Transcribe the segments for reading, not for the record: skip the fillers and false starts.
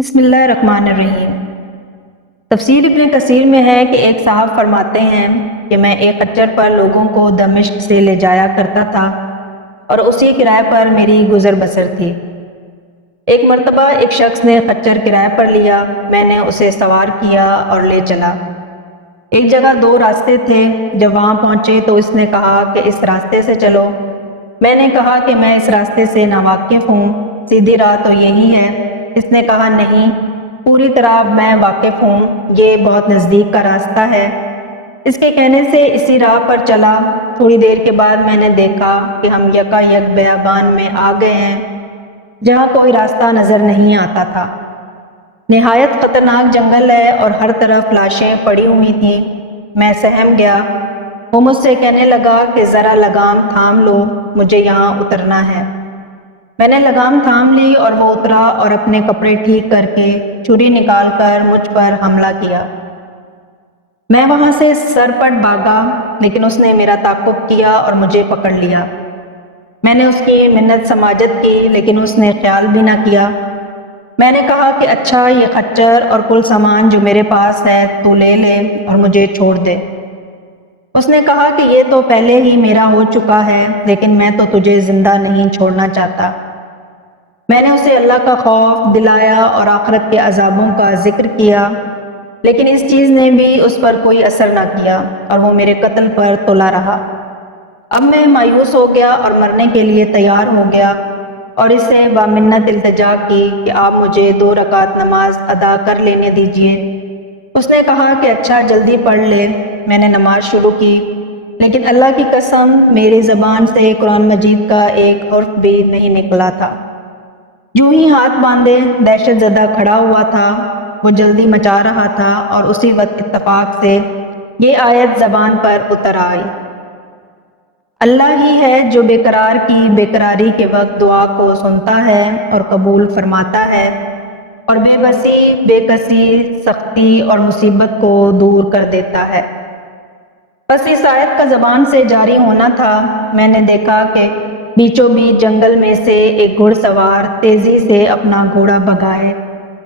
بسم اللہ الرحمن الرحیم۔ تفسیر ابن کثیر میں ہے کہ ایک صاحب فرماتے ہیں کہ میں ایک خچر پر لوگوں کو دمشق سے لے جایا کرتا تھا اور اسی کرائے پر میری گزر بسر تھی۔ ایک مرتبہ ایک شخص نے خچر کرائے پر لیا، میں نے اسے سوار کیا اور لے چلا۔ ایک جگہ دو راستے تھے، جب وہاں پہنچے تو اس نے کہا کہ اس راستے سے چلو۔ میں نے کہا کہ میں اس راستے سے ناواقف ہوں، سیدھی راہ تو یہی ہے۔ اس نے کہا نہیں، پوری طرح میں واقف ہوں، یہ بہت نزدیک کا راستہ ہے۔ اس کے کہنے سے اسی راہ پر چلا۔ تھوڑی دیر کے بعد میں نے دیکھا کہ ہم یکا یک بیابان میں آ گئے ہیں جہاں کوئی راستہ نظر نہیں آتا تھا۔ نہایت خطرناک جنگل ہے اور ہر طرف لاشیں پڑی ہوئی تھیں۔ میں سہم گیا۔ وہ مجھ سے کہنے لگا کہ ذرا لگام تھام لو، مجھے یہاں اترنا ہے۔ میں نے لگام تھام لی اور وہ اترا اور اپنے کپڑے ٹھیک کر کے چھری نکال کر مجھ پر حملہ کیا۔ میں وہاں سے سرپٹ بھاگا، لیکن اس نے میرا تعاقب کیا اور مجھے پکڑ لیا۔ میں نے اس کی منت سماجت کی، لیکن اس نے خیال بھی نہ کیا۔ میں نے کہا کہ اچھا، یہ خچر اور کل سامان جو میرے پاس ہے تو لے لے اور مجھے چھوڑ دے۔ اس نے کہا کہ یہ تو پہلے ہی میرا ہو چکا ہے، لیکن میں تو تجھے زندہ نہیں چھوڑنا چاہتا۔ میں نے اسے اللہ کا خوف دلایا اور آخرت کے عذابوں کا ذکر کیا، لیکن اس چیز نے بھی اس پر کوئی اثر نہ کیا اور وہ میرے قتل پر تلا رہا۔ اب میں مایوس ہو گیا اور مرنے کے لیے تیار ہو گیا اور اس سے بامنت التجا کی کہ آپ مجھے 2 رکعت نماز ادا کر لینے دیجیے۔ اس نے کہا کہ اچھا، جلدی پڑھ لے۔ میں نے نماز شروع کی، لیکن اللہ کی قسم میری زبان سے قرآن مجید کا ایک حرف بھی نہیں نکلا تھا۔ جو ہی ہاتھ باندھے دہشت زدہ کھڑا ہوا تھا، وہ جلدی مچا رہا تھا اور اسی وقت اتفاق سے یہ آیت زبان پر اتر آئی: اللہ ہی ہے جو بے قرار کی بے قراری کے وقت دعا کو سنتا ہے اور قبول فرماتا ہے، اور بے بسی، بے کسی، سختی اور مصیبت کو دور کر دیتا ہے۔ بس اس آیت کا زبان سے جاری ہونا تھا، میں نے دیکھا کہ بیچوں بیچ جنگل میں سے ایک گھڑ سوار تیزی سے اپنا گھوڑا بھگائے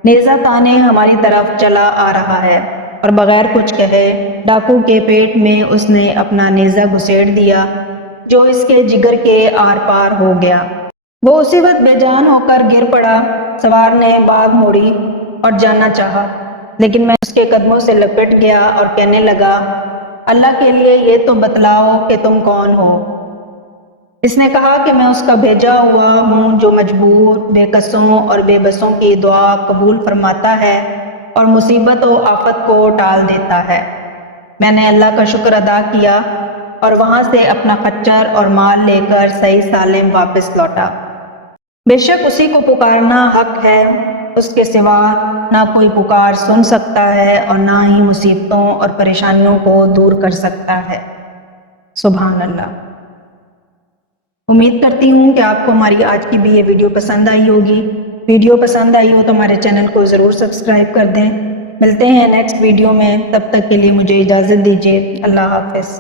نیزہ تانے ہماری طرف چلا آ رہا ہے، اور بغیر کچھ کہے ڈاکو کے پیٹ میں اس نے اپنا نیزہ گھسیڑ دیا جو اس کے جگر کے آر پار ہو گیا۔ وہ اسی وقت بے جان ہو کر گر پڑا۔ سوار نے باگ موڑی اور جانا چاہا، لیکن میں اس کے قدموں سے لپٹ گیا اور کہنے لگا: اللہ کے لیے یہ تو بتلاؤ کہ تم کون ہو؟ اس نے کہا کہ میں اس کا بھیجا ہوا ہوں جو مجبور، بے کسوں اور بے بسوں کی دعا قبول فرماتا ہے اور مصیبت و آفت کو ٹال دیتا ہے۔ میں نے اللہ کا شکر ادا کیا اور وہاں سے اپنا خچر اور مال لے کر صحیح سالم واپس لوٹا۔ بے شک اسی کو پکارنا حق ہے، اس کے سوا نہ کوئی پکار سن سکتا ہے اور نہ ہی مصیبتوں اور پریشانیوں کو دور کر سکتا ہے۔ سبحان اللہ۔ امید کرتی ہوں کہ آپ کو ہماری آج کی بھی یہ ویڈیو پسند آئی ہوگی۔ ویڈیو پسند آئی ہو تو ہمارے چینل کو ضرور سبسکرائب کر دیں۔ ملتے ہیں نیکسٹ ویڈیو میں، تب تک کے لیے مجھے اجازت دیجیے۔ اللہ حافظ۔